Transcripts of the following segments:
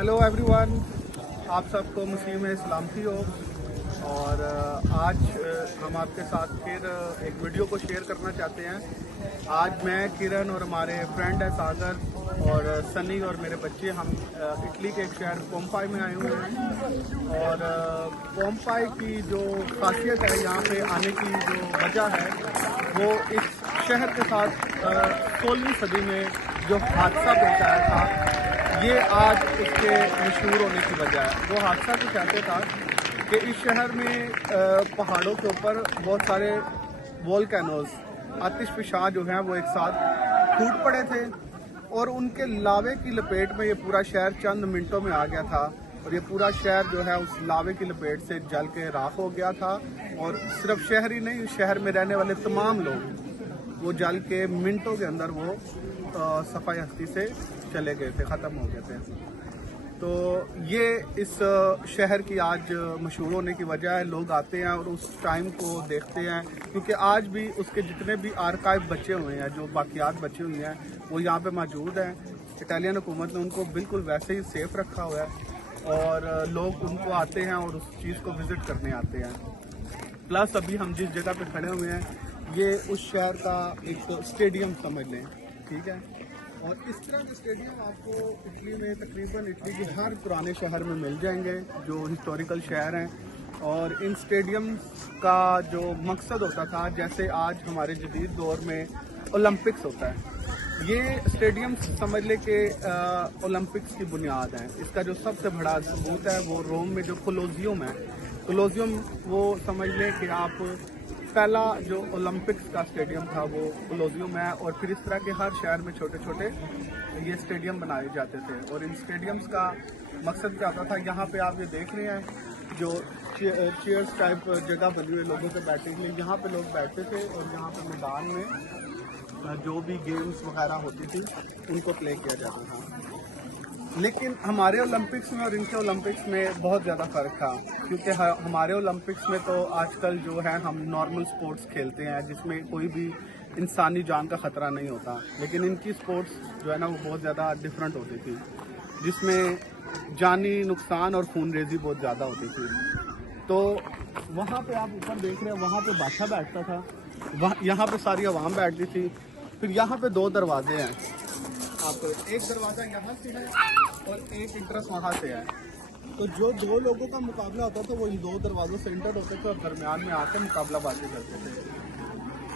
Hello everyone, आप सबको मुस्लिम में सलामती हो। और आज हम आपके साथ फिर एक वीडियो को शेयर करना चाहते हैं। आज मैं, किरण और हमारे फ्रेंड है सागर और सनी और मेरे बच्चे, हम इटली के एक शहर पोम्पाई में आए हुए हैं। और पोम्पाई की जो खासियत है, यहाँ पे आने की जो वजह है, वो इस शहर के साथ 16वीं सदी में जो हादसा पेश आया था, ये आज उसके मशहूर होने की वजह है। वो हादसा कुछ ऐसे था कि इस शहर में पहाड़ों के ऊपर बहुत सारे वोल्केनोज, आतिशफशां जो हैं, वो एक साथ फूट पड़े थे और उनके लावे की लपेट में ये पूरा शहर चंद मिनटों में आ गया था। और ये पूरा शहर जो है उस लावे की लपेट से जल के राख हो गया था। और सिर्फ शहर ही नहीं, शहर में रहने वाले तमाम लोग वो जल के मिनटों के अंदर वो सफाई हस्ती से चले गए थे, ख़त्म हो गए थे। तो ये इस शहर की आज मशहूर होने की वजह है। लोग आते हैं और उस टाइम को देखते हैं, क्योंकि आज भी उसके जितने भी आर्काइव बचे हुए हैं, जो बाकियात बचे हुए हैं, वो यहाँ पे मौजूद हैं। इटालियन हुकूमत ने उनको बिल्कुल वैसे ही सेफ रखा हुआ है और लोग उनको आते हैं और उस चीज़ को विज़िट करने आते हैं। प्लस अभी हम जिस जगह पे खड़े हुए हैं, ये उस शहर का एक स्टेडियम समझ लें, ठीक है। और इस तरह के स्टेडियम आपको इटली में, तकरीबन इटली के हर पुराने शहर में मिल जाएंगे जो हिस्टोरिकल शहर हैं। और इन स्टेडियम का जो मकसद होता था, जैसे आज हमारे जदीद दौर में ओलंपिक्स होता है, ये स्टेडियम समझ ले कि ओलंपिक्स की बुनियाद है। इसका जो सबसे बड़ा सबूत है वो रोम में जो कोलोजियम है, कोलोजियम वो समझ ले कि आप पहला जो ओलंपिक्स का स्टेडियम था वो कोलोजियम है। और फिर इस तरह के हर शहर में छोटे छोटे ये स्टेडियम बनाए जाते थे। और इन स्टेडियम्स का मकसद क्या होता था, यहाँ पे आप ये देख रहे हैं जो चेयर्स टाइप जगह बनी हुई लोगों के बैठने के लिए, यहाँ पे लोग बैठते थे और यहाँ पे मैदान में जो भी गेम्स वगैरह होती थी उनको प्ले किया जाता था। लेकिन हमारे ओलंपिक्स में और इनके ओलंपिक्स में बहुत ज़्यादा फ़र्क था, क्योंकि हमारे ओलंपिक्स में तो आजकल जो है हम नॉर्मल स्पोर्ट्स खेलते हैं जिसमें कोई भी इंसानी जान का ख़तरा नहीं होता। लेकिन इनकी स्पोर्ट्स जो है ना, वो बहुत ज़्यादा डिफरेंट होती थी, जिसमें जानी नुकसान और खून रेजी बहुत ज़्यादा होती थी। तो वहाँ पे आप ऊपर देख रहे हैं, वहाँ पे बादशाह बैठता था, वहाँ यहाँ पे सारी आवाम बैठती थी। फिर यहाँ पे दो दरवाजे हैं, आप एक दरवाज़ा यहाँ से है और एक इंट्रेंस वहाँ से है। तो जो दो लोगों का मुकाबला होता था वो इन दो दरवाज़ों से इंटर होते थे और दरमियान में आकर मुकाबलाबाजी करते थे।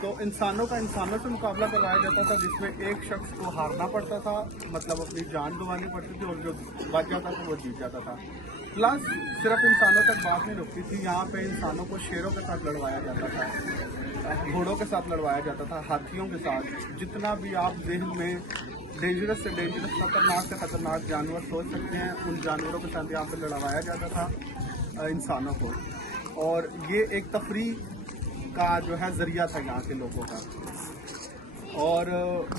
तो इंसानों का इंसानों से मुकाबला करवाया जाता था, जिसमें एक शख्स को हारना पड़ता था, मतलब अपनी जान गंवानी पड़ती थी, और जो बच जाता था वो जीत जाता था। प्लस सिर्फ इंसानों तक बात नहीं रुकती थी, यहाँ पे इंसानों को शेरों के साथ लड़वाया जाता था, घोड़ों के साथ लड़वाया जाता था, हाथियों के साथ। जितना भी आप ज़हन में डेंजरस से डेंजरस, खतरनाक से खतरनाक जानवर सोच सकते हैं, उन जानवरों के साथ यहाँ पे लड़वाया जाता था इंसानों को। और ये एक तफरीह का जो है ज़रिया था यहाँ के लोगों का। और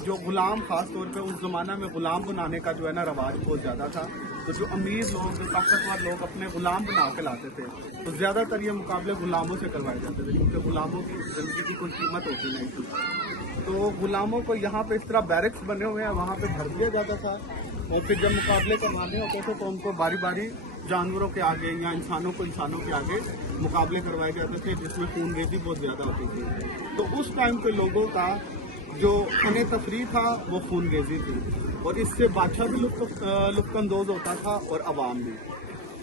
जो ग़ुलाम, ख़ास तौर पे उस ज़माना में ग़ुलाम बनाने का जो है ना रवाज बहुत ज़्यादा था। तो जो अमीर लोग, जो ताकतवर लोग अपने ग़ुलाम बना के लाते थे, तो ज़्यादातर ये मुकाबले ग़ुलामों से करवाए जाते थे, क्योंकि ग़ुलामों की ज़िंदगी की कोई कीमत होती नहीं थी। तो ग़ुलामों को यहाँ पे इस तरह बैरक्स बने हुए हैं, वहाँ पे भर दिया जाता था। और फिर जब मुकाबले करवाने होते थे तो उनको बारी बारी जानवरों के आगे या इंसानों के आगे मुकाबले करवाए जाते थे, जिसमें खून रेजी बहुत ज़्यादा होती थी। तो उस टाइम के लोगों का जो उन्हें तफरीह था वो खून रेजी थी, और इससे बादशाह भी लुत्फ़ अंदोज़ होता था और अवाम भी।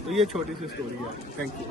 तो ये छोटी सी स्टोरी है। Thank you.